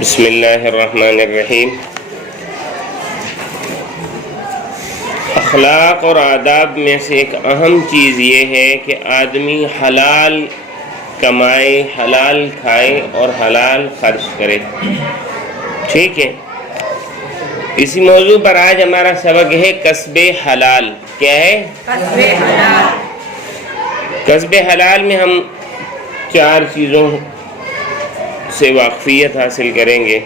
بسم اللہ الرحمن الرحیم۔ اخلاق اور آداب میں سے ایک اہم چیز یہ ہے کہ آدمی حلال کمائے، حلال کھائے اور حلال خرچ کرے۔ ٹھیک ہے، اسی موضوع پر آج ہمارا سبق ہے کسب حلال۔ کیا ہے؟ کسب حلال۔ کسب حلال میں ہم 4 چیزوں سے واقفیت حاصل کریں گے۔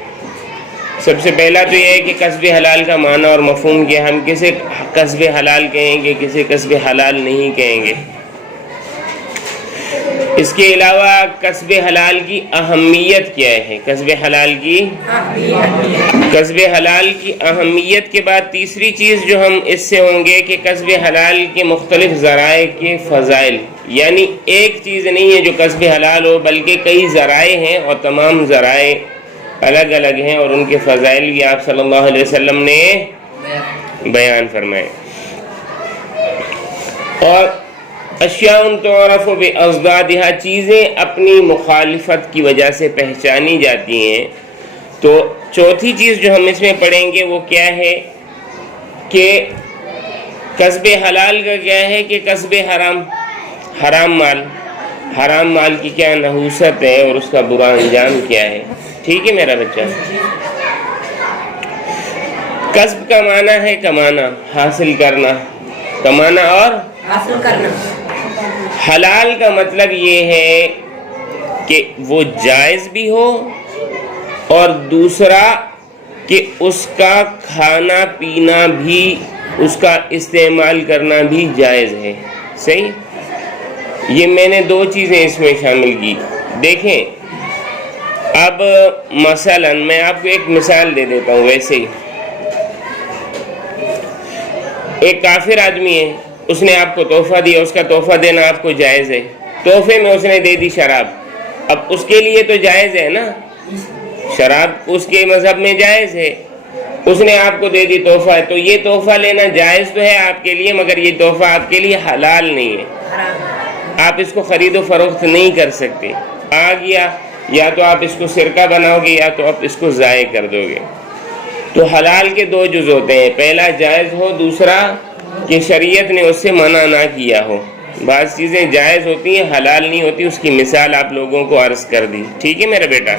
سب سے پہلا تو یہ ہے کہ کسب حلال کا معنی اور مفہوم کیا، ہم کسے کسب حلال کہیں گے، کسے کسب حلال نہیں کہیں گے۔ اس کے علاوہ کسب حلال کی اہمیت کیا ہے، کسب حلال کی اہمیت کے بعد تیسری چیز جو ہم اس سے ہوں گے کہ کسب حلال کے مختلف ذرائع کے فضائل، یعنی ایک چیز نہیں ہے جو کسب حلال ہو بلکہ کئی ذرائع ہیں اور تمام ذرائع الگ الگ ہیں اور ان کے فضائل بھی آپ صلی اللہ علیہ وسلم نے بیان فرمائے۔ اور اشیاء تعرف باضدادها، چیزیں اپنی مخالفت کی وجہ سے پہچانی جاتی ہیں۔ تو چوتھی چیز جو ہم اس میں پڑھیں گے وہ کیا ہے کہ کسب حلال کا کیا ہے کہ کسب حرام مال کی کیا نحوست ہے اور اس کا برا انجام کیا ہے۔ ٹھیک ہے میرا بچہ، کسب کا معنی ہے کمانا، حاصل کرنا، کمانا اور حاصل کرنا۔ حلال کا مطلب یہ ہے کہ وہ جائز بھی ہو اور دوسرا کہ اس کا کھانا پینا بھی، اس کا استعمال کرنا بھی جائز ہے۔ صحیح، یہ میں نے 2 چیزیں اس میں شامل کی۔ دیکھیں اب مثلا میں آپ کو ایک مثال دے دیتا ہوں۔ ویسے ہی ایک کافر آدمی ہے، اس نے آپ کو تحفہ دیا، اس کا تحفہ دینا آپ کو جائز ہے۔ تحفے میں اس نے دے دی شراب، اب اس کے لیے تو جائز ہے نا، شراب اس کے مذہب میں جائز ہے، اس نے آپ کو دے دی تحفہ ہے، تو یہ تحفہ لینا جائز تو ہے آپ کے لیے، مگر یہ تحفہ آپ کے لیے حلال نہیں ہے، آپ اس کو خرید و فروخت نہیں کر سکتے۔ آ گیا، یا تو آپ اس کو سرقہ بناؤ گے یا تو آپ اس کو ضائع کر دو گے۔ تو حلال کے 2 جز ہوتے ہیں، پہلا جائز ہو، دوسرا کہ شریعت نے اس سے منع نہ کیا ہو۔ بعض چیزیں جائز ہوتی ہیں، حلال نہیں ہوتی، اس کی مثال آپ لوگوں کو عرض کر دی۔ ٹھیک ہے میرا بیٹا،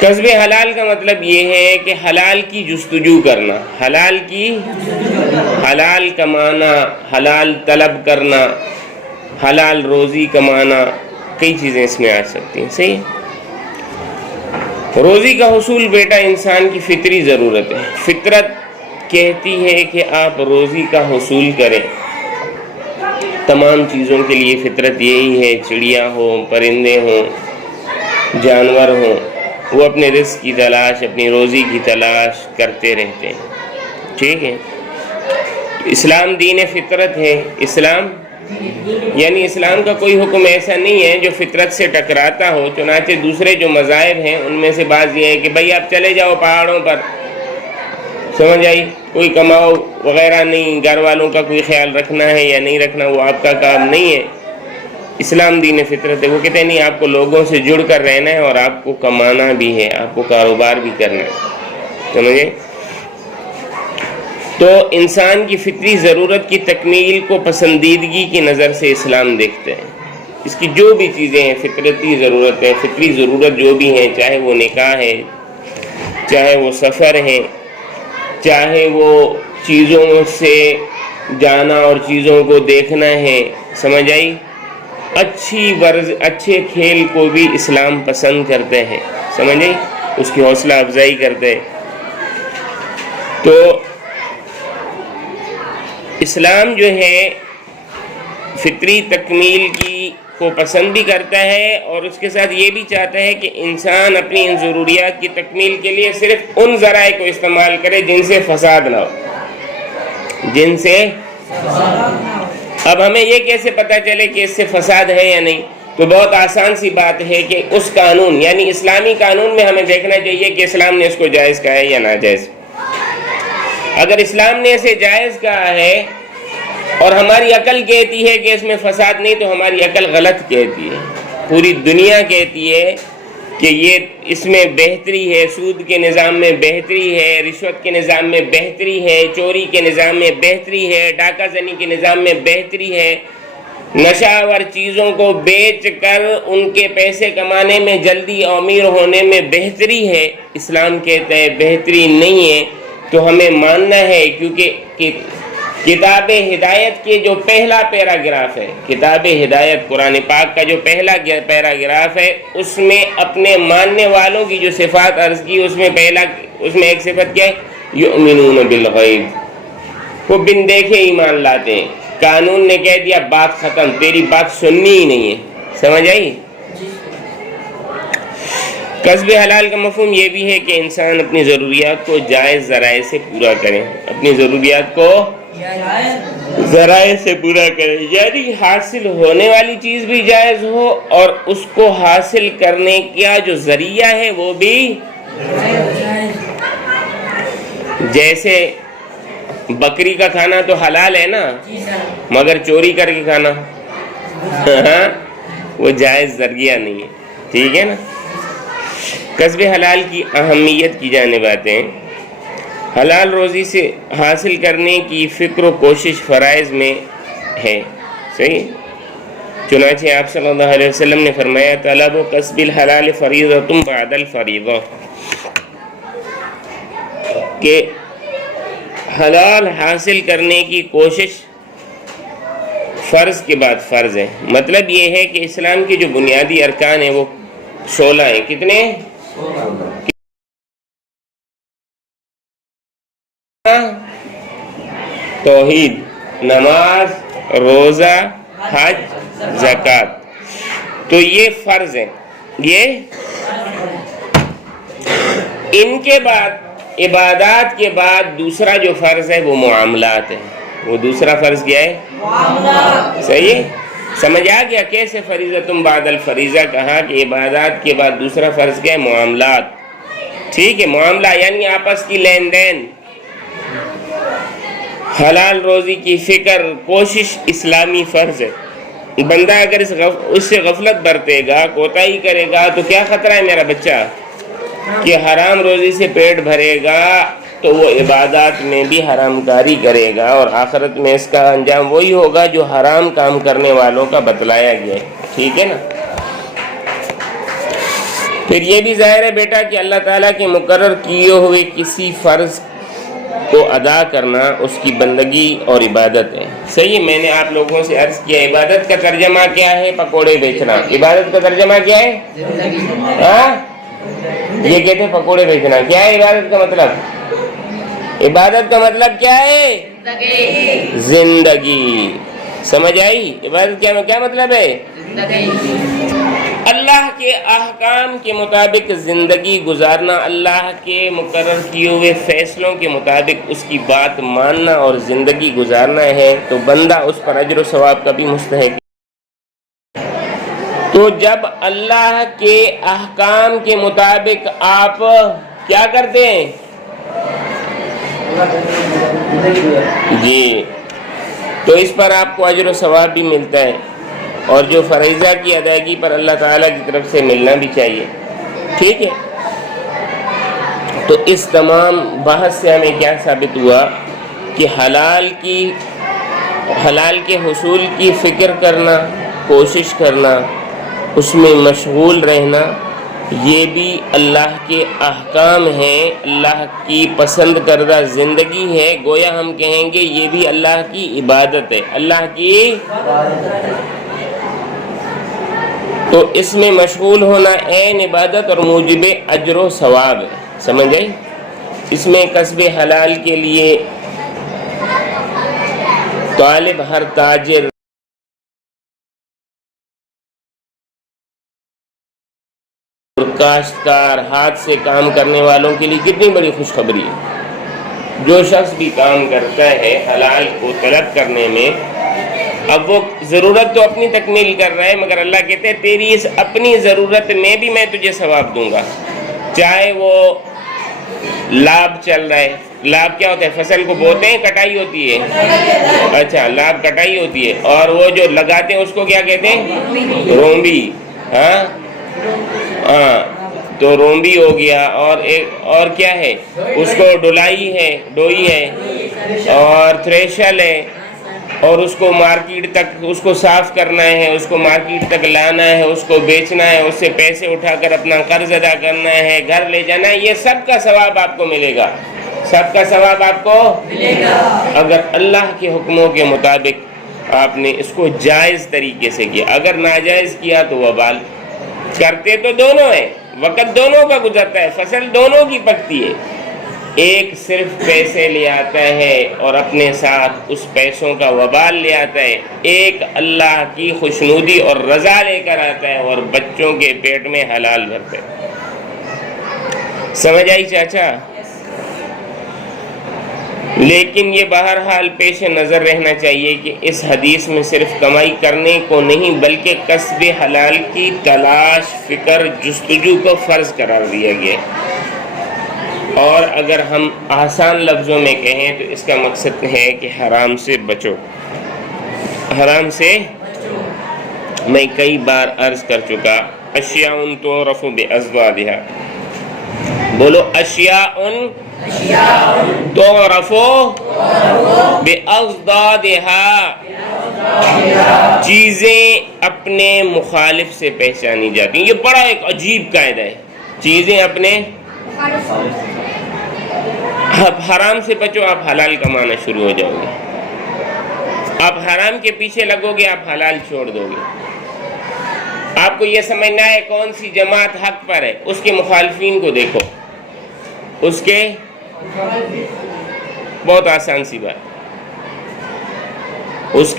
کسب حلال کا مطلب یہ ہے کہ حلال کی جستجو کرنا، حلال کمانا، حلال طلب کرنا، حلال روزی کمانا، کئی چیزیں اس میں آ سکتی ہیں۔ صحیح، روزی کا حصول بیٹا انسان کی فطری ضرورت ہے، فطرت کہتی ہے کہ آپ روزی کا حصول کریں۔ تمام چیزوں کے لیے فطرت یہی ہے، چڑیا ہو، پرندے ہوں، جانور ہوں، وہ اپنے رزق کی تلاش، اپنی روزی کی تلاش کرتے رہتے ہیں۔ ٹھیک ہے، اسلام دین فطرت ہے۔ اسلام یعنی اسلام کا کوئی حکم ایسا نہیں ہے جو فطرت سے ٹکراتا ہو، چنانچہ دوسرے جو مذاہب ہیں ان میں سے بعض یہ ہے کہ بھائی آپ چلے جاؤ پہاڑوں پر، سمجھ آئی، کوئی کماؤ وغیرہ نہیں، گھر والوں کا کوئی خیال رکھنا ہے یا نہیں رکھنا وہ آپ کا کام نہیں ہے۔ اسلام دین فطرت ہے، وہ کہتے ہیں نہیں، آپ کو لوگوں سے جڑ کر رہنا ہے اور آپ کو کمانا بھی ہے، آپ کو کاروبار بھی کرنا ہے، سمجھے۔ تو انسان کی فطری ضرورت کی تکمیل کو پسندیدگی کی نظر سے اسلام دیکھتے ہیں۔ اس کی جو بھی چیزیں ہیں، فطرتی ضرورتیں، فطری ضرورت جو بھی ہیں، چاہے وہ نکاح ہے، چاہے وہ سفر ہے، چاہے وہ چیزوں سے جانا اور چیزوں کو دیکھنا ہے، سمجھ آئی، اچھے کھیل کو بھی اسلام پسند کرتے ہیں، سمجھ آئی، اس کی حوصلہ افزائی کرتے ہیں۔ تو اسلام جو ہے فطری تکمیل کو پسند بھی کرتا ہے اور اس کے ساتھ یہ بھی چاہتا ہے کہ انسان اپنی ان ضروریات کی تکمیل کے لیے صرف ان ذرائع کو استعمال کرے جن سے فساد نہ ہو، اب ہمیں یہ کیسے پتہ چلے کہ اس سے فساد ہے یا نہیں؟ تو بہت آسان سی بات ہے کہ اس قانون یعنی اسلامی قانون میں ہمیں دیکھنا چاہیے کہ اسلام نے اس کو جائز کہا ہے یا ناجائز۔ اگر اسلام نے اسے جائز کہا ہے اور ہماری عقل کہتی ہے کہ اس میں فساد نہیں، تو ہماری عقل غلط کہتی ہے۔ پوری دنیا کہتی ہے کہ یہ اس میں بہتری ہے، سود کے نظام میں بہتری ہے، رشوت کے نظام میں بہتری ہے، چوری کے نظام میں بہتری ہے، ڈاکہ زنی کے نظام میں بہتری ہے، نشہ آور چیزوں کو بیچ کر ان کے پیسے کمانے میں جلدی امیر ہونے میں بہتری ہے، اسلام کہتا ہے بہتری نہیں ہے۔ تو ہمیں ماننا ہے، کیونکہ کتاب ہدایت کے جو پہلا پیراگراف ہے، کتاب ہدایت قرآن پاک کا جو پہلا پیراگراف ہے، اس میں اپنے ماننے والوں کی جو صفات عرض کی، اس میں ایک صفت کیا ہے؟ یؤمنون بالغیب، وہ بن دیکھے ایمان لاتے ہیں۔ قانون نے کہہ دیا بات ختم، تیری بات سننی ہی نہیں ہے، سمجھ آئی؟ کسب حلال کا مفہوم یہ بھی ہے کہ انسان اپنی ضروریات کو جائز ذرائع سے پورا کرے، اپنی ضروریات کو ذرائع سے پورا کرے، یعنی حاصل ہونے والی چیز بھی جائز ہو اور اس کو حاصل کرنے کا جو ذریعہ ہے وہ بھی، جیسے بکری کا کھانا تو حلال ہے نا، مگر چوری کر کے کھانا وہ جائز ذریعہ نہیں ہے، ٹھیک ہے نا۔ کسب حلال کی اہمیت کی جانب آتے ہیں۔ حلال روزی سے حاصل کرنے کی فکر و کوشش فرائض میں ہے، صحیح؟ چنانچہ آپ صلی اللہ علیہ وسلم نے فرمایا طلب و کسب الحلال فریضۃ بعد الفریضہ، کہ حلال حاصل کرنے کی کوشش فرض کے بعد فرض ہے۔ مطلب یہ ہے کہ اسلام کے جو بنیادی ارکان ہیں وہ 16 ہیں۔ کتنے؟ توحید، نماز، روزہ، حج، زکوٰۃ، تو یہ فرض ہیں۔ یہ ان کے بعد عبادات کے بعد دوسرا جو فرض ہے وہ معاملات ہے۔ وہ دوسرا فرض کیا ہے؟ معاملات۔ صحیح؟ سمجھ آ گیا کیسے فریضۃ بعد الفریضہ کہا کہ عبادات کے بعد دوسرا فرض کیا ہے؟ معاملات، ٹھیک ہے؟ معاملہ یعنی آپس کی لین دین، حلال روزی کی فکر کوشش اسلامی فرض ہے۔ بندہ اگر اس سے غفلت برتے گا، کوتاہی کرے گا، تو کیا خطرہ ہے میرا بچہ کہ حرام روزی سے پیٹ بھرے گا تو وہ عبادات میں بھی حرام کاری کرے گا، اور آخرت میں اس کا انجام وہی ہوگا جو حرام کام کرنے والوں کا بتلایا گیا ہے، ٹھیک ہے نا۔ پھر یہ بھی ظاہر ہے بیٹا کہ اللہ تعالیٰ کے مقرر کیے ہوئے کسی فرض کو ادا کرنا اس کی بندگی اور عبادت ہے، صحیح ہے؟ میں نے آپ لوگوں سے عرض کیا عبادت کا ترجمہ کیا ہے؟ پکوڑے بیچنا۔ عبادت کا ترجمہ کیا ہے؟ ہاں، یہ کہتے ہیں پکوڑے بیچنا۔ کیا ہے عبادت کا مطلب؟ عبادت کا مطلب کیا ہے؟ زندگی۔ سمجھ آئی؟ عبادت کیا مطلب ہے؟ اللہ کے احکام کے مطابق زندگی گزارنا، اللہ کے مقرر کیے ہوئے فیصلوں کے مطابق اس کی بات ماننا اور زندگی گزارنا ہے، تو بندہ اس پر اجر و ثواب کا بھی مستحق ہے۔ تو جب اللہ کے احکام کے مطابق آپ کیا کرتے ہیں جی، تو اس پر آپ کو اجر و ثواب بھی ملتا ہے، اور جو فریضہ کی ادائیگی پر اللہ تعالیٰ کی طرف سے ملنا بھی چاہیے، ٹھیک ہے۔ تو اس تمام بحث سے ہمیں کیا ثابت ہوا کہ حلال کے حصول کی فکر کرنا، کوشش کرنا، اس میں مشغول رہنا، یہ بھی اللہ کے احکام ہیں، اللہ کی پسند کردہ زندگی ہے، گویا ہم کہیں گے یہ بھی اللہ کی عبادت ہے، اللہ کی تو اس میں مشغول ہونا عین عبادت اور موجب اجر و ثواب ہے، سمجھ آئی؟ اس میں کسب حلال کے لیے طالب، ہر تاجر، کاشتکار، ہاتھ سے کام کرنے والوں کے لیے کتنی بڑی خوشخبری ہے۔ جو شخص بھی کام کرتا ہے حلال کو طلب کرنے میں، اب وہ ضرورت تو اپنی تکمیل کر رہا ہے، مگر اللہ کہتے ہیں تیری اس اپنی ضرورت میں بھی میں تجھے ثواب دوں گا، چاہے وہ لاب چل رہا ہے۔ لاب کیا ہوتا ہے؟ فصل کو بوتے ہیں، کٹائی ہوتی ہے، اچھا لاب کٹائی ہوتی ہے، اور وہ جو لگاتے ہیں اس کو کیا کہتے ہیں؟ رومبی۔ ہاں، تو رومبی ہو گیا، اور کیا ہے، اس کو ڈوئی ہے اور تھریشل ہے، اور اس کو مارکیٹ تک اس کو صاف کرنا ہے، اس کو مارکیٹ تک لانا ہے، اس کو بیچنا ہے، اس سے پیسے اٹھا کر اپنا قرض ادا کرنا ہے، گھر لے جانا ہے، یہ سب کا ثواب آپ کو ملے گا، سب کا ثواب آپ کو ملے گا اگر اللہ کے حکموں کے مطابق آپ نے اس کو جائز طریقے سے کیا۔ اگر ناجائز کیا تو وبال۔ کرتے تو دونوں ہیں، وقت دونوں کا گزرتا ہے، فصل دونوں کی پکتی ہے، ایک صرف پیسے لے آتا ہے اور اپنے ساتھ اس پیسوں کا وبال لے آتا ہے، ایک اللہ کی خوشنودی اور رضا لے کر آتا ہے اور بچوں کے پیٹ میں حلال بھرتا ہے۔ سمجھ آئی چاچا؟ لیکن یہ بہرحال پیش نظر رہنا چاہیے کہ اس حدیث میں صرف کمائی کرنے کو نہیں بلکہ کسب حلال کی تلاش، فکر، جستجو کو فرض قرار دیا گیا ہے۔ اور اگر ہم آسان لفظوں میں کہیں تو اس کا مقصد ہے کہ حرام سے بچو، حرام سے میں کئی بار عرض کر چکا، اشیاء تعرف بأضدادها، بولو اشیاء تعرف بأضدادها، چیزیں اپنے مخالف سے پہچانی جاتی ہیں۔ یہ بڑا ایک عجیب قاعدہ ہے، چیزیں اپنے، اب حرام سے بچو، آپ حلال کمانا شروع ہو جاؤ گے، آپ حرام کے پیچھے لگو گے، آپ حلال چھوڑ دو گے۔ آپ کو یہ سمجھنا ہے کون سی جماعت حق پر ہے، اس کے مخالفین کو دیکھو، اس کے، بہت آسان سی بات، اس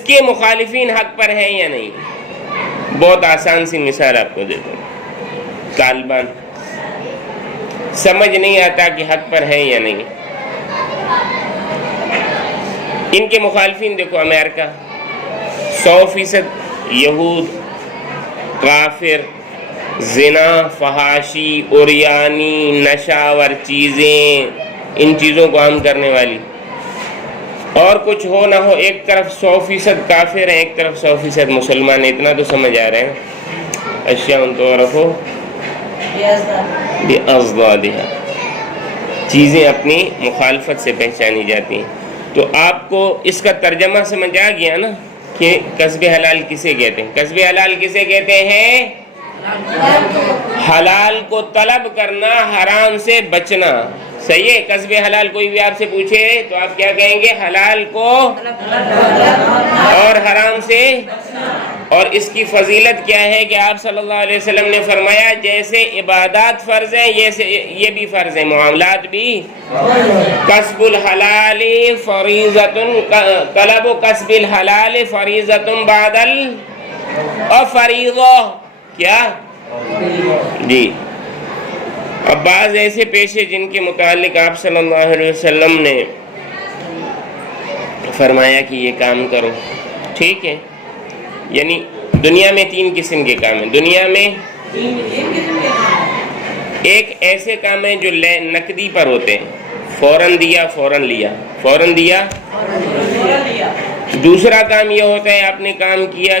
کے مخالفین حق پر ہیں یا نہیں؟ بہت آسان سی مثال آپ کو دیتا ہوں، طالبان سمجھ نہیں آتا کہ حق پر ہیں یا نہیں، ان کے مخالفین دیکھو، امریکہ 100% یہود، کافر، زنا، فحاشی، عریانی، نشاور چیزیں، ان چیزوں کو عام کرنے والی، اور کچھ ہو نہ ہو ایک طرف 100% کافر ہیں، ایک طرف 100% مسلمان ہیں، اتنا تو سمجھ آ رہے ہیں۔ اشیاء تعرف بأضدادها، چیزیں اپنی مخالفت سے پہچانی جاتی ہیں۔ تو آپ کو اس کا ترجمہ سمجھ آ گیا نا کہ کسب حلال کسے کہتے ہیں؟ کسب حلال کسے کہتے ہیں؟ حلال کو طلب کرنا، حرام سے بچنا، صحیح ہے؟ کسب حلال کوئی بھی آپ سے پوچھے تو آپ کیا کہیں گے؟ حلال کو اور حرام سے، اور اس کی فضیلت کیا ہے کہ آپ صلی اللہ علیہ وسلم نے فرمایا جیسے عبادات فرض ہیں یہ بھی فرض ہیں، معاملات بھی۔ کسب الحلال فریضۃ، طلب کسب الحلال فریضۃ بعد الفریضہ، کیا جی؟ اب بعض ایسے پیشے جن کے متعلق آپ صلی اللہ علیہ وسلم نے فرمایا کہ یہ کام کرو، ٹھیک ہے؟ یعنی دنیا میں 3 قسم کے کام ہیں، دنیا میں ایک ایسے کام ہیں جو نقدی پر ہوتے ہیں، فوراً دیا فوراً لیا، فوراً دیا۔ دوسرا کام یہ ہوتا ہے آپ نے کام کیا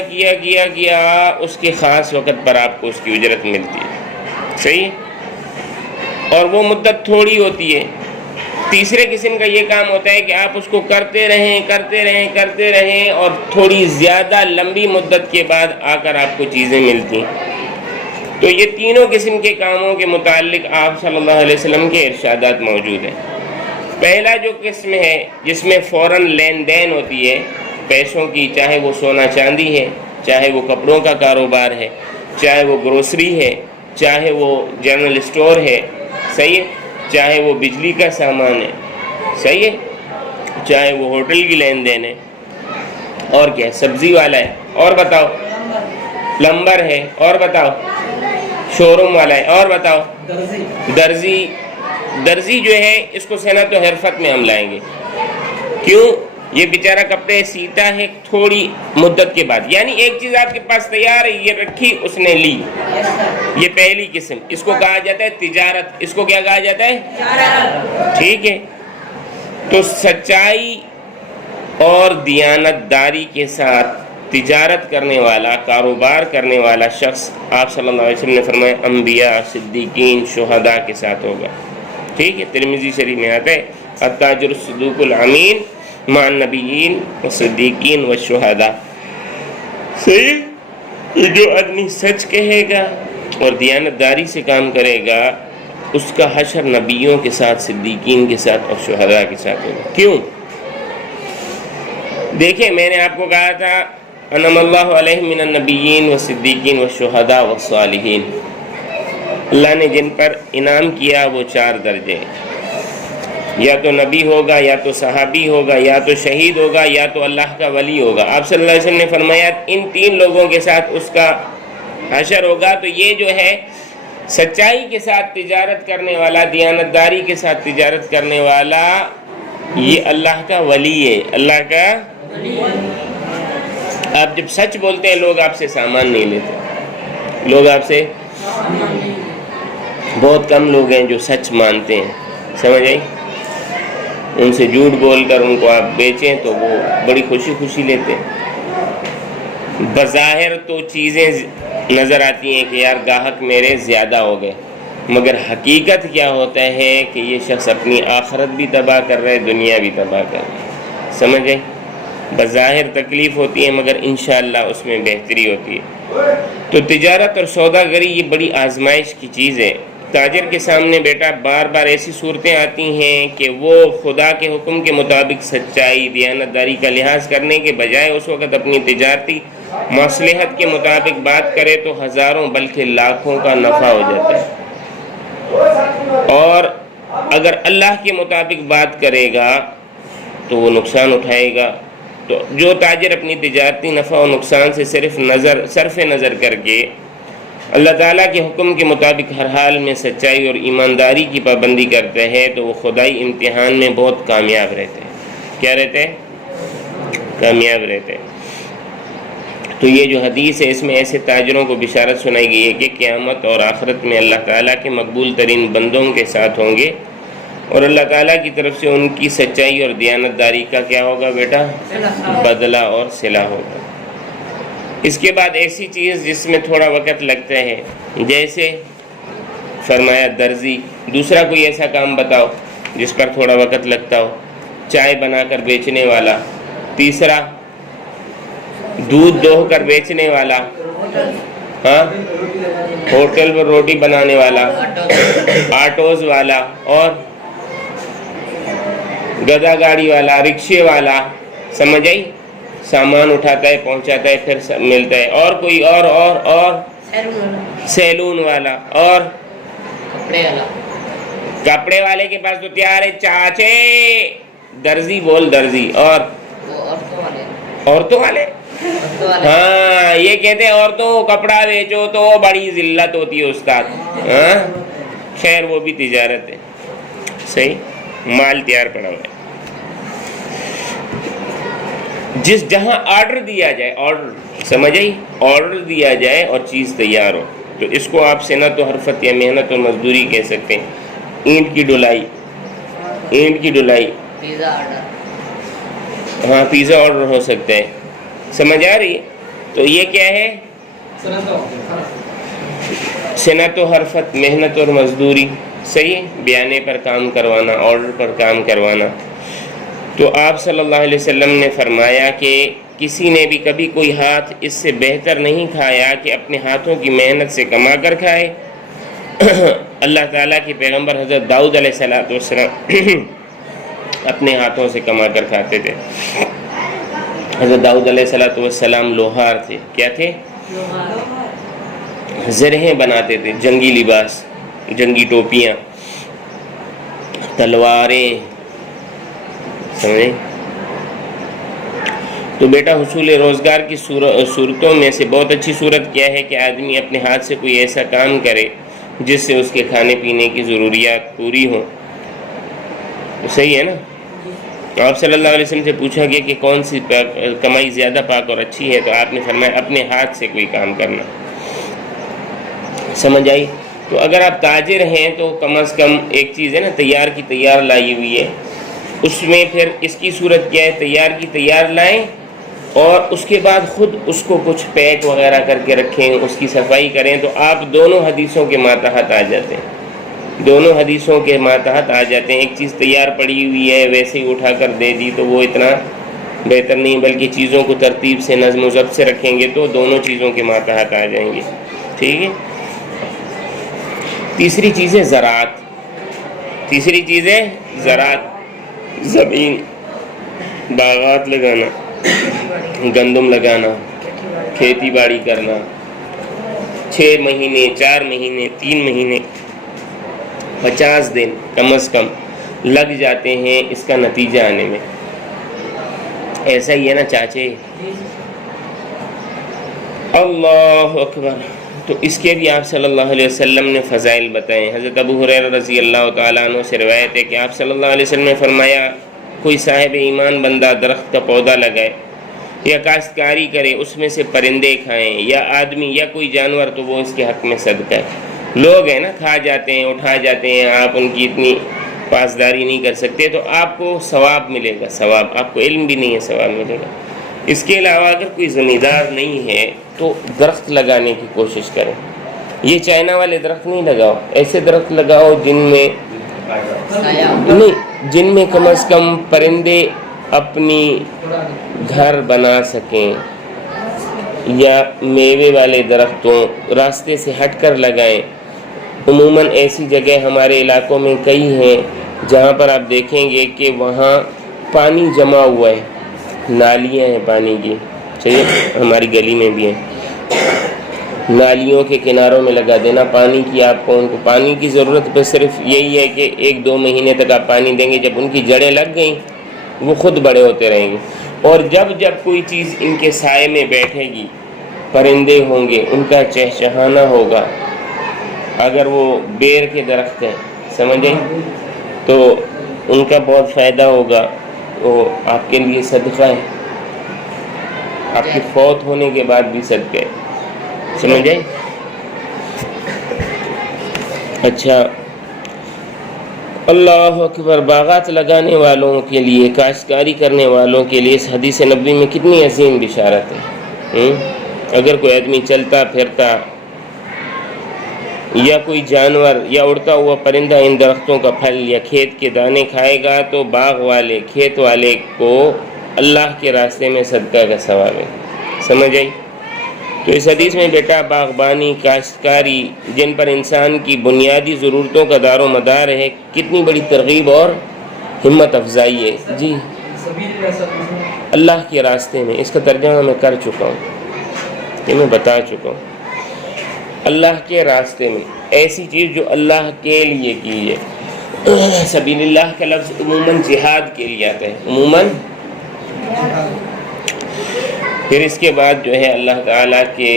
اس کے خاص وقت پر آپ کو اس کی اجرت ملتی ہے، صحیح؟ اور وہ مدت تھوڑی ہوتی ہے۔ تیسرے قسم کا یہ کام ہوتا ہے کہ آپ اس کو کرتے رہیں اور تھوڑی زیادہ لمبی مدت کے بعد آ کر آپ کو چیزیں ملتی ہیں۔ تو یہ تینوں قسم کے کاموں کے متعلق آپ صلی اللہ علیہ وسلم کے ارشادات موجود ہیں۔ پہلا جو قسم ہے جس میں فوراً لین دین ہوتی ہے پیسوں کی، چاہے وہ سونا چاندی ہے، چاہے وہ کپڑوں کا کاروبار ہے، چاہے وہ گروسری ہے، چاہے وہ جنرل اسٹور ہے، صحیح ہے؟ چاہے وہ بجلی کا سامان ہے، صحیح ہے؟ چاہے وہ ہوٹل کی لین دین ہے، اور کیا ہے، سبزی والا ہے، اور بتاؤ پلمبر ہے، اور بتاؤ شو روم والا ہے، اور بتاؤ درزی جو ہے اس کو صنعت و حرفت میں ہم لائیں گے، کیوں؟ یہ بیچارہ کپڑے سیتا ہے تھوڑی مدت کے بعد، یعنی ایک چیز آپ کے پاس تیار ہے، یہ رکھی اس نے لی، یہ پہلی قسم، اس کو کہا جاتا ہے تجارت، اس کو کیا کہا جاتا ہے؟ ٹھیک ہے؟ تو سچائی اور دیانت داری کے ساتھ تجارت کرنے والا، کاروبار کرنے والا شخص آپ صلی اللہ علیہ وسلم نے فرمایا انبیاء، صدیقین، شہداء کے ساتھ ہوگا. ٹھیک ہے، ترمذی شریف میں آتا ہے التاجر الصدوق الامین مع النبیین والصدیقین والشہداء. صحیح. جو آدمی سچ کہے گا اور دیانتداری سے کام کرے گا اس کا حشر نبیوں کے ساتھ، صدیقین کے ساتھ اور شہداء کے ساتھ ہوگا. کیوں؟ دیکھیں میں نے آپ کو کہا تھا انعم اللہ علیہم من النبیین والصدیقین والشہداء والصالحین. اللہ نے جن پر انعام کیا وہ 4 درجے، یا تو نبی ہوگا، یا تو صحابی ہوگا، یا تو شہید ہوگا، یا تو اللہ کا ولی ہوگا. آپ صلی اللہ علیہ وسلم نے فرمایا ان 3 لوگوں کے ساتھ اس کا حشر ہوگا. تو یہ جو ہے سچائی کے ساتھ تجارت کرنے والا، دیانتداری کے ساتھ تجارت کرنے والا، یہ اللہ کا ولی ہے. اللہ کا آپ جب سچ بولتے ہیں لوگ آپ سے سامان نہیں لیتے. لوگ آپ سے، بہت کم لوگ ہیں جو سچ مانتے ہیں. سمجھ آئی؟ ان سے جھوٹ بول کر ان کو آپ بیچیں تو وہ بڑی خوشی خوشی لیتے ہیں. بظاہر تو چیزیں نظر آتی ہیں کہ یار گاہک میرے زیادہ ہو گئے، مگر حقیقت کیا ہوتا ہے کہ یہ شخص اپنی آخرت بھی تباہ کر رہے، دنیا بھی تباہ کر رہے. سمجھ گئے؟ بظاہر تکلیف ہوتی ہے مگر انشاءاللہ اس میں بہتری ہوتی ہے. تو تجارت اور سوداگری یہ بڑی آزمائش کی چیز ہے. تاجر کے سامنے بیٹا بار بار ایسی صورتیں آتی ہیں کہ وہ خدا کے حکم کے مطابق سچائی، دیانتداری کا لحاظ کرنے کے بجائے اس وقت اپنی تجارتی مصلحت کے مطابق بات کرے تو ہزاروں بلکہ لاکھوں کا نفع ہو جاتا ہے. اور اگر اللہ کے مطابق بات کرے گا تو وہ نقصان اٹھائے گا. تو جو تاجر اپنی تجارتی نفع و نقصان سے صرف نظر کر کے اللہ تعالیٰ کے حکم کے مطابق ہر حال میں سچائی اور ایمانداری کی پابندی کرتا ہے تو وہ خدائی امتحان میں بہت کامیاب رہتے ہیں. کیا رہتے ہیں؟ کامیاب رہتے ہیں. تو یہ جو حدیث ہے اس میں ایسے تاجروں کو بشارت سنائی گئی ہے کہ قیامت اور آخرت میں اللہ تعالیٰ کے مقبول ترین بندوں کے ساتھ ہوں گے اور اللہ تعالیٰ کی طرف سے ان کی سچائی اور دیانتداری کا کیا ہوگا بیٹا؟ بدلہ اور صلہ ہوگا. اس کے بعد ایسی چیز جس میں تھوڑا وقت لگتا ہے، جیسے فرمایا درزی. دوسرا کوئی ایسا کام بتاؤ جس پر تھوڑا وقت لگتا ہو. چائے بنا کر بیچنے والا. تیسرا دودھ دوہ کر بیچنے والا. ہاں، ہوٹل پر روٹی بنانے والا، آٹوز والا، اور گدا گاڑی والا، رکشے والا. سمجھ آئی؟ سامان اٹھاتا ہے، پہنچاتا ہے، پھر ملتا ہے. اور کوئی اور سیلون والا، اور کپڑے والے کے پاس تو تیار ہے چاچے. درزی بول درزی. اور عورتوں والے، ہاں یہ کہتے ہیں عورتوں کو کپڑا بیچو تو بڑی ذلت ہوتی ہے استاد. ہاں خیر وہ بھی تجارت ہے. صحیح، مال تیار پڑا ہوا ہے. جہاں آرڈر دیا جائے، آرڈر سمجھ آئی، آرڈر دیا جائے اور چیز تیار ہو تو اس کو آپ صنعت و حرفت یا محنت اور مزدوری کہہ سکتے ہیں. اینٹ کی ڈلائی، اینٹ کی ڈلائی، پیزا آرڈر، ہاں پیزا آرڈر ہو سکتا ہے. سمجھ آ رہی ہے؟ تو یہ کیا ہے؟ صنعت و حرفت، محنت اور مزدوری. صحیح، بیانے پر کام کروانا، آرڈر پر کام کروانا. تو آپ صلی اللہ علیہ وسلم نے فرمایا کہ کسی نے بھی کبھی کوئی ہاتھ اس سے بہتر نہیں کھایا کہ اپنے ہاتھوں کی محنت سے کما کر کھائے. اللہ تعالیٰ کے پیغمبر حضرت داؤد علیہ السلام اپنے ہاتھوں سے کما کر کھاتے تھے. حضرت داؤد علیہ السلام لوہار تھے. کیا تھے؟ زرہیں بناتے تھے، جنگی لباس، جنگی ٹوپیاں، تلواریں. سمجھیں؟ تو بیٹا حصول روزگار کی صورتوں میں سے بہت اچھی صورت کیا ہے کہ آدمی اپنے ہاتھ سے کوئی ایسا کام کرے جس سے اس کے کھانے پینے کی ضروریات پوری ہوں. صحیح ہے نا؟ آپ صلی اللہ علیہ وسلم سے پوچھا گیا کہ کون سی کمائی زیادہ پاک اور اچھی ہے تو آپ نے فرمایا اپنے ہاتھ سے کوئی کام کرنا. سمجھ آئی؟ تو اگر آپ تاجر ہیں تو کم از کم ایک چیز ہے نا، تیار کی تیار لائی ہوئی ہے. اس میں پھر اس کی صورت کیا ہے؟ تیار کی تیار لائیں اور اس کے بعد خود اس کو کچھ پیک وغیرہ کر کے رکھیں، اس کی صفائی کریں، تو آپ دونوں حدیثوں کے ماتحت آ جاتے ہیں، دونوں حدیثوں کے ماتحت آ جاتے ہیں۔ ایک چیز تیار پڑی ہوئی ہے ویسے ہی اٹھا کر دے دی تو وہ اتنا بہتر نہیں، بلکہ چیزوں کو ترتیب سے نظم و ضبط سے رکھیں گے تو دونوں چیزوں کے ماتحت آ جائیں گے، ٹھیک ہے۔ تیسری چیز ہے زراعت، تیسری چیز ہے زراعت، زمین، باغات لگانا، گندم لگانا، کھیتی باڑی کرنا، 6 مہینے، 4 مہینے، 3 مہینے، 50 دن کم از کم لگ جاتے ہیں اس کا نتیجہ آنے میں۔ ایسا ہی ہے نا چاچے؟ اللہ اکبر۔ تو اس کے بھی آپ صلی اللہ علیہ وسلم نے فضائل بتائے۔ حضرت ابو ہریرہ رضی اللہ تعالیٰ عنہ سے روایت ہے کہ آپ صلی اللہ علیہ وسلم نے فرمایا، کوئی صاحب ایمان بندہ درخت کا پودا لگائے یا کاشتکاری کرے، اس میں سے پرندے کھائیں یا آدمی یا کوئی جانور، تو وہ اس کے حق میں صدقہ ہے۔ لوگ ہیں نا کھا جاتے ہیں، اٹھا جاتے ہیں، آپ ان کی اتنی پاسداری نہیں کر سکتے، تو آپ کو ثواب ملے گا، ثواب۔ آپ کو علم بھی نہیں ہے، ثواب ملے گا۔ اس کے علاوہ اگر کوئی زمیندار نہیں ہے تو درخت لگانے کی کوشش کریں۔ یہ چائنا والے درخت نہیں لگاؤ، ایسے درخت لگاؤ جن میں کم از کم پرندے اپنی گھر بنا سکیں، یا میوے والے درختوں راستے سے ہٹ کر لگائیں۔ عموماً ایسی جگہ ہمارے علاقوں میں کئی ہیں جہاں پر آپ دیکھیں گے کہ وہاں پانی جمع ہوا ہے، نالیاں ہیں پانی کی، چلیے ہماری گلی میں بھی ہیں، نالیوں کے کناروں میں لگا دینا پانی کی۔ آپ کو ان کو پانی کی ضرورت پہ صرف یہی ہے کہ 1-2 مہینے تک آپ پانی دیں گے، جب ان کی جڑیں لگ گئیں وہ خود بڑے ہوتے رہیں گے، اور جب کوئی چیز ان کے سائے میں بیٹھے گی، پرندے ہوں گے، ان کا چہچہانا ہوگا۔ اگر وہ بیر کے درخت ہیں، سمجھیں، تو ان کا بہت فائدہ ہوگا، وہ آپ کے لیے صدقہ ہے، آپ کے فوت ہونے کے بعد بھی صدقہ ہے، سمجھ آئی؟ اچھا، اللہ اکبر۔ باغات لگانے والوں کے لیے، کاشتکاری کرنے والوں کے لیے اس حدیث نبوی میں کتنی عظیم بشارت ہے۔ اگر کوئی آدمی چلتا پھرتا یا کوئی جانور یا اڑتا ہوا پرندہ ان درختوں کا پھل یا کھیت کے دانے کھائے گا تو باغ والے، کھیت والے کو اللہ کے راستے میں صدقہ کا ثواب ہے، سمجھ آئی؟ تو اس حدیث میں بیٹا باغبانی، کاشتکاری، جن پر انسان کی بنیادی ضرورتوں کا دار و مدار ہے، کتنی بڑی ترغیب اور ہمت افزائی ہے۔ جی، اللہ کے راستے میں، اس کا ترجمہ میں کر چکا ہوں، یہ میں بتا چکا ہوں۔ اللہ کے راستے میں ایسی چیز جو اللہ کے لیے کی ہے۔ سبیل اللہ کا لفظ عموماً جہاد کے لیے آتا ہے، عموماً۔ پھر اس کے بعد جو ہے اللہ تعالیٰ کے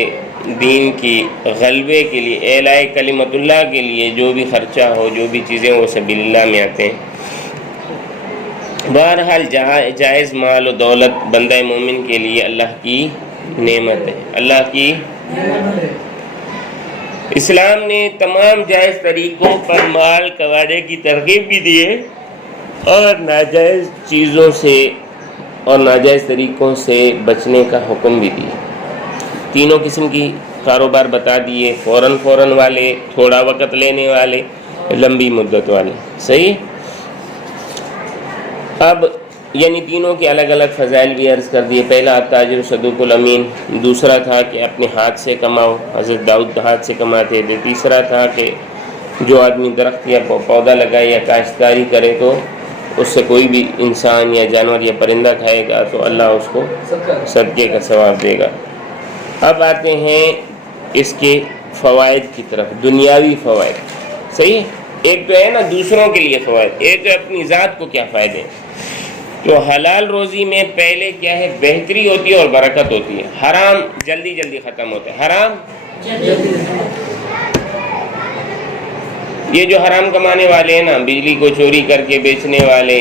دین کی غلبے کے لیے، اعلاء کلمت اللہ کے لیے جو بھی خرچہ ہو، جو بھی چیزیں، وہ سبیل اللہ میں آتے ہیں۔ بہرحال جائز مال و دولت بندہ مومن کے لیے اللہ کی نعمت ہے، اللہ کی۔ اسلام نے تمام جائز طریقوں پر مال کمانے کی ترغیب بھی دی ہے، اور ناجائز چیزوں سے اور ناجائز طریقوں سے بچنے کا حکم بھی دیا۔ تینوں قسم کی کاروبار بتا دیے، فوراً والے، تھوڑا وقت لینے والے، لمبی مدت والے، صحیح۔ اب یعنی تینوں کے الگ الگ فضائل بھی عرض کر دیے۔ پہلا التاجر صدوق الامین، دوسرا تھا کہ اپنے ہاتھ سے کماؤ، حضرت داؤد ہاتھ سے کماتے تھے۔ تیسرا تھا کہ جو آدمی درخت یا پودا لگائے یا کاشتکاری کرے تو اس سے کوئی بھی انسان یا جانور یا پرندہ کھائے گا تو اللہ اس کو صدقے کا ثواب دے گا۔ اب آتے ہیں اس کے فوائد کی طرف، دنیاوی فوائد، صحیح۔ ایک تو ہے نا دوسروں کے لیے فوائد، ایک ہے اپنی ذات کو کیا فائدے۔ تو حلال روزی میں پہلے کیا ہے، بہتری ہوتی ہے اور برکت ہوتی ہے۔ حرام جلدی ختم ہوتا ہے، حرام یہ جو حرام کمانے والے ہیں نا، بجلی کو چوری کر کے بیچنے والے،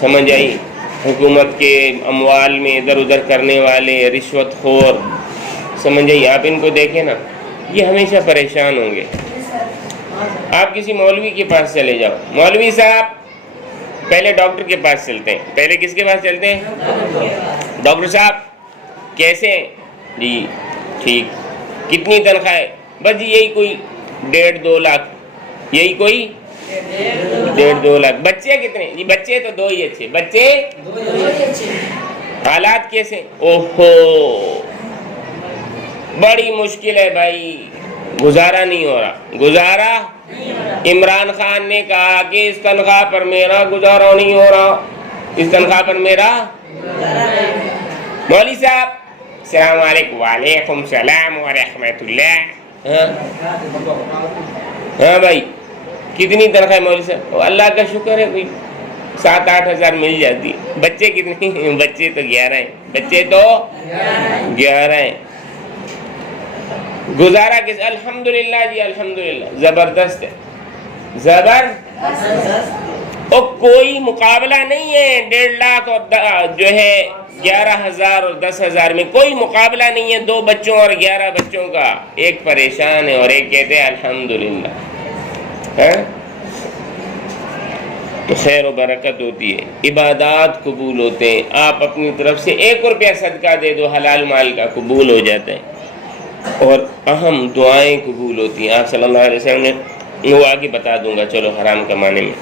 سمجھ آئی، حکومت کے اموال میں ادھر ادھر کرنے والے، رشوت خور، سمجھ آئی، آپ ان کو دیکھیں نا، یہ ہمیشہ پریشان ہوں گے۔ آپ کسی مولوی کے پاس چلے جاؤ، مولوی صاحب، پہلے ڈاکٹر کے پاس چلتے ہیں، پہلے کس کے پاس چلتے ہیں؟ ڈاکٹر صاحب کیسے ہیں جی ٹھیک, کتنی تنخواہ ہے؟ بس جی یہی کوئی 1.5-2 لاکھ, یہی کوئی 1.5-2 لاکھ. بچے کتنے؟ جی بچے تو 2 ہی اچھے. بچے حالات کیسے؟ اوہو بڑی مشکل ہے بھائی, گزارا نہیں ہو رہا. گزارا, عمران خان نے کہا کہ اس تنخواہ پر میرا گزارا نہیں ہو رہا, اس تنخواہ پر میرا. مولوی صاحب السلام علیکم. وعلیکم السلام ورحمۃ اللہ. ہاں بھائی کتنی تنخواہ ہے مولوی صاحب؟ اللہ کا شکر ہے کوئی 7-8 ہزار مل جاتی. بچے کتنے؟ بچے تو 11 ہیں. بچے تو 11 ہیں. گزارا کس؟ الحمدللہ جی الحمدللہ, زبردست ہے زبردست. اور کوئی مقابلہ نہیں ہے 1.5 لاکھ اور جو ہے 11,000 اور 10,000 میں کوئی مقابلہ نہیں ہے. 2 بچوں اور 11 بچوں کا, ایک پریشان ہے اور ایک کہتے ہیں الحمدللہ. تو خیر و برکت ہوتی ہے, عبادات قبول ہوتے ہیں. آپ اپنی طرف سے 1 روپیہ صدقہ دے دو حلال مال کا, قبول ہو جاتا ہے. اور اہم دعائیں قبول ہوتی ہیں. آپ صلی اللہ علیہ وسلم نے وہ آگے بتا دوں گا چلو حرام کمانے میں.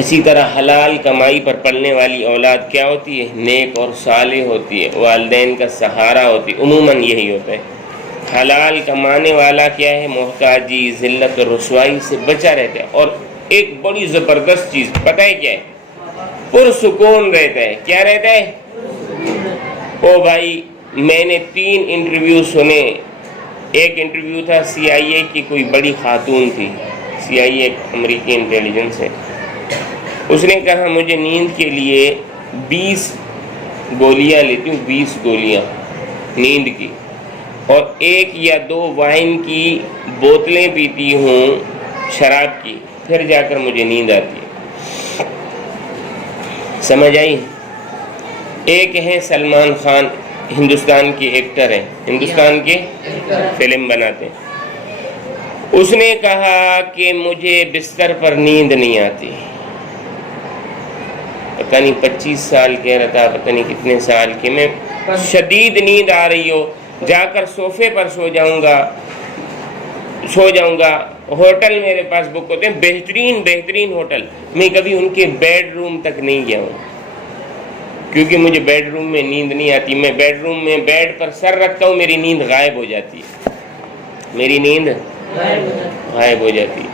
اسی طرح حلال کمائی پر پلنے والی اولاد کیا ہوتی ہے؟ نیک اور صالح ہوتی ہے, والدین کا سہارا ہوتی ہے. عموماً یہی ہوتا ہے. حلال کمانے والا کیا ہے؟ محتاجی, ذلت اور رسوائی سے بچا رہتا ہے. اور ایک بڑی زبردست چیز پتہ ہے کیا ہے؟ پرسکون رہتا ہے. کیا رہتا ہے؟ او بھائی میں نے 3 انٹرویو سنے. ایک انٹرویو تھا CIA کی کوئی بڑی خاتون تھی, CIA ایک امریکی انٹیلیجنس ہے. اس نے کہا مجھے نیند کے لیے 20 گولیاں لیتی ہوں, 20 گولیاں نیند کی, اور 1 یا 2 وائن کی بوتلیں پیتی ہوں شراب کی, پھر جا کر مجھے نیند آتی ہے. سمجھ آئی؟ ایک ہے سلمان خان, ہندوستان کے ایکٹر ہیں, ہندوستان کے فلم بناتے ہیں. اس نے کہا کہ مجھے بستر پر نیند نہیں آتی. پتہ نہیں 25 سال کہہ رہا تھا, پتہ نہیں کتنے سال کے. میں شدید نیند آ رہی ہو, جا کر صوفے پر سو جاؤں گا. ہوٹل میرے پاس بک ہوتے ہیں, بہترین ہوٹل. میں کبھی ان کے بیڈ روم تک نہیں گیا ہوں کیونکہ مجھے بیڈ روم میں نیند نہیں آتی. میں بیڈ روم میں بیڈ پر سر رکھتا ہوں, میری نیند غائب ہو جاتی ہے, میری نیند غائب ہو جاتی ہے.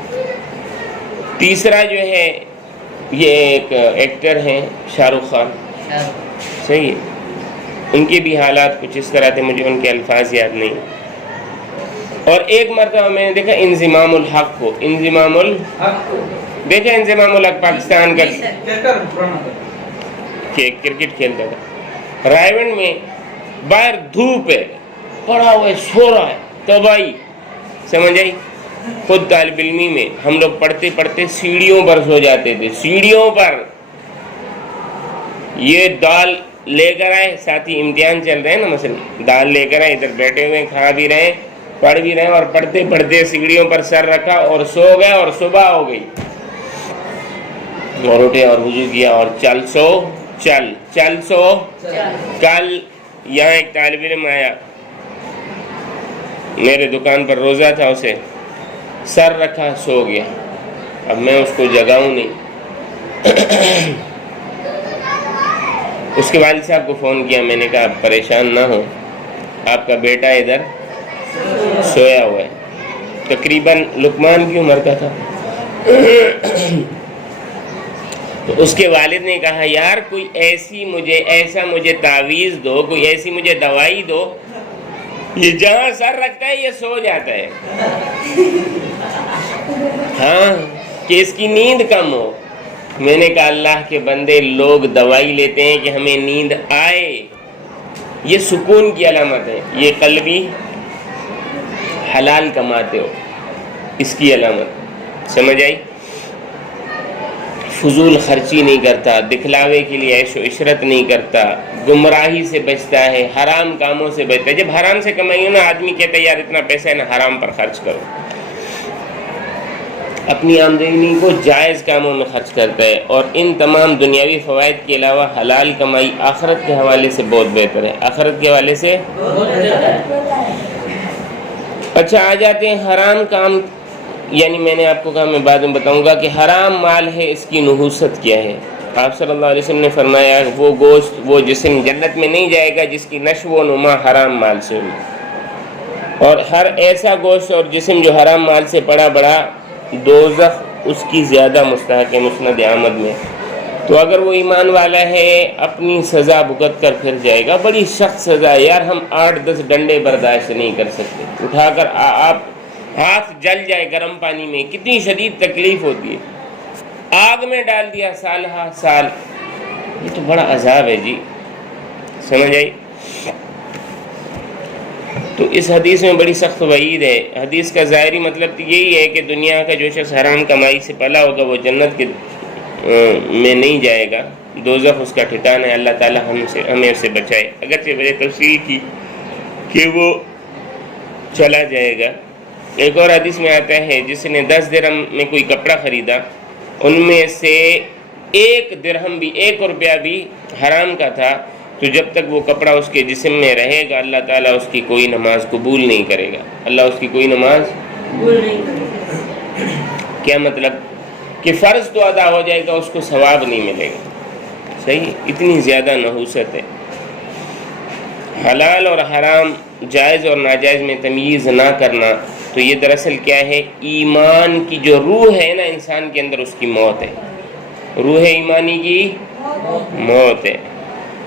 تیسرا جو ہے یہ ایک ایکٹر ہیں شاہ رخ خان, صحیح ہے. ان کے بھی حالات کچھ اس طرح تھے, مجھے ان کے الفاظ یاد نہیں. اور ایک مرتبہ میں نے دیکھا انضمام الحق کو, انضمام الحق دیکھا, انضمام الحق پاکستان کا کرکٹ کھیلتا تھا. رائے میں باہر دھوپ ہے, پڑا ہوا ہے, سو رہا ہے, تباہی. سمجھ آئی؟ خود طالب علمی میں ہم لوگ پڑھتے پڑھتے سیڑھیوں پر سو جاتے تھے, سیڑھیوں پر. یہ دال لے کر آئے, ساتھی امتحان چل رہے ہیں نا, مثلا دال لے کر آئے, ادھر بیٹھے ہوئے کھا بھی رہے ہیں, پڑھ بھی رہے ہیں, اور پڑھتے پڑھتے سیڑھیوں پر سر رکھا اور سو گئے, اور صبح ہو گئی. اور اٹھے اور وضو کیا اور چل سو. کل یہاں ایک طالب علم آیا, میرے دکان پر روزہ تھا, اسے سر رکھا, سو گیا. اب میں اس کو جگاؤں نہیں. اس کے والد صاحب کو فون کیا, میں نے کہا آپ پریشان نہ ہو, آپ کا بیٹا ادھر سویا ہوا ہے. تقریباً لقمان کی عمر کا تھا. تو اس کے والد نے کہا یار کوئی ایسا مجھے تعویذ دو, کوئی ایسی مجھے دوائی دو, یہ جہاں سر رکھتا ہے یہ سو جاتا ہے, ہاں, کہ اس کی نیند کم ہو. میں نے کہا اللہ کے بندے, لوگ دوائی لیتے ہیں کہ ہمیں نیند آئے, یہ سکون کی علامت ہے. یہ قلبی حلال کماتے ہو, اس کی علامت. سمجھ آئی؟ فضول خرچی نہیں کرتا, دکھلاوے کے لیے عیش و عشرت نہیں کرتا, گمراہی سے بچتا ہے, حرام کاموں سے بچتا ہے. جب حرام سے کمائی ہو نا, آدمی کہتا ہے یار اتنا پیسہ ہے نا, حرام پر خرچ کرو. اپنی آمدنی کو جائز کاموں میں خرچ کرتا ہے، اور ان تمام دنیاوی فوائد کے علاوہ حلال کمائی آخرت کے حوالے سے بہت بہتر ہے، آخرت کے حوالے سے۔ اچھا، آ جاتے ہیں حرام کام، یعنی میں نے آپ کو کہا میں بعد میں بتاؤں گا کہ حرام مال ہے، اس کی نحوست کیا ہے۔ آپ صلی اللہ علیہ وسلم نے فرمایا وہ گوشت، وہ جسم جنت میں نہیں جائے گا جس کی نشو و نما حرام مال سے ہوئی، اور ہر ایسا گوشت اور جسم جو حرام مال سے پڑا بڑا، دوزخ اس کی زیادہ مستحق ہے مسند احمد میں۔ تو اگر وہ ایمان والا ہے اپنی سزا بھگت کر پھر جائے گا، بڑی سخت سزا ہے یار، ہم 8-10 ڈنڈے برداشت نہیں کر سکتے، اٹھا کر آپ ہاتھ جل جائے گرم پانی میں، کتنی شدید تکلیف ہوتی ہے، آگ میں ڈال دیا سال ہا سال، یہ تو بڑا عذاب ہے جی، سمجھ آئی؟ تو اس حدیث میں بڑی سخت وعید ہے۔ حدیث کا ظاہری مطلب تو یہی ہے کہ دنیا کا جو شخص حرام کمائی سے پلا ہوگا وہ جنت کے میں نہیں جائے گا، دوزخ اس کا ٹھکانہ ہے، اللہ تعالی ہمیں اسے بچائے۔ اگرچہ میں نے تفصیل کی کہ وہ چلا جائے گا۔ ایک اور حدیث میں آتا ہے جس نے 10 درہم میں کوئی کپڑا خریدا، ان میں سے 1 درہم بھی، 1 روپیہ بھی حرام کا تھا، تو جب تک وہ کپڑا اس کے جسم میں رہے گا اللہ تعالیٰ اس کی کوئی نماز قبول نہیں کرے گا، اللہ اس کی کوئی نماز قبول نہیں کرے گا۔ کیا مطلب؟ کہ فرض تو ادا ہو جائے گا، اس کو ثواب نہیں ملے گا۔ صحیح، اتنی زیادہ نحوست ہے۔ حلال اور حرام، جائز اور ناجائز میں تمیز نہ کرنا، تو یہ دراصل کیا ہے؟ ایمان کی جو روح ہے نا انسان کے اندر، اس کی موت ہے، روح ایمانی کی موت ہے۔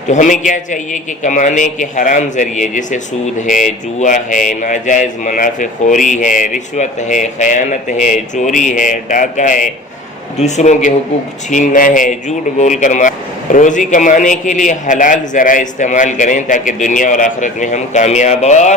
تو ہمیں کیا چاہیے کہ کمانے کے حرام ذریعے جیسے سود ہے، جوا ہے، ناجائز منافع خوری ہے، رشوت ہے، خیانت ہے، چوری ہے، ڈاکہ ہے، دوسروں کے حقوق چھیننا ہے، جھوٹ بول کر روزی کمانے کے لیے حلال ذرائع استعمال کریں تاکہ دنیا اور آخرت میں ہم کامیاب اور